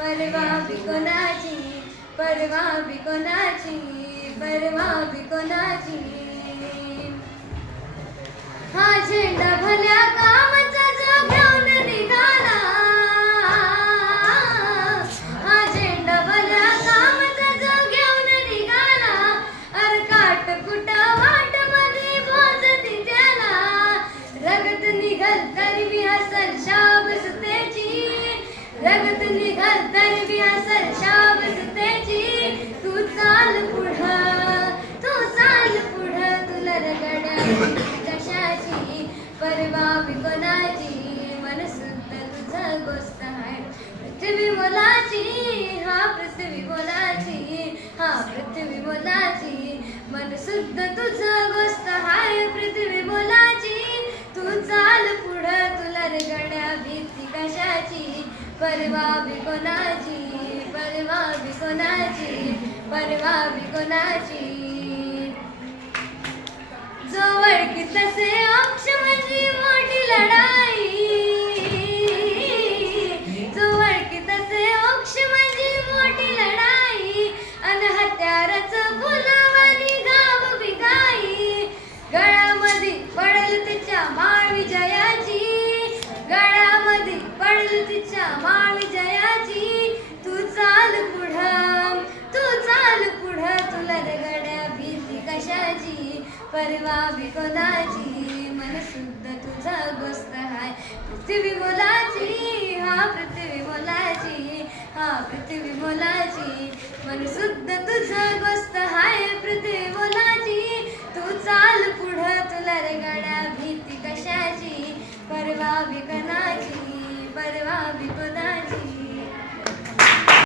परवा भी कोणाची परवा भी कोणाची परवा भी कोणाची. तरी हसल रगत तरी हसल तू चाल पुढं तू चाल पुढं तुला कशाची परवा कोणाची मन सुद्धा तुझं गोष्ट आहे पृथ्वी मोलाची हा पृथ्वी मोलाची हा पृथ्वी मोलाची मन सुद्धा तुझं परवा बी कोणाची परवा बी कोणाची परवा बी कोणाची? जो वळखी तसे अक्ष म्हणजे परवा बी कोणाची? मन शुद्ध तुझा गोष्ट हाय. पृथ्वी मोलाची हा पृथ्वी मोलाची हा पृथ्वी मोलाची. मन शुद्ध तुझा गोष्ट हाय पृथ्वी मोलाची. तू चाल पुढं तुला रगड्या भीती कशाची? परवा बी कोणाची परवा बी कोणाची.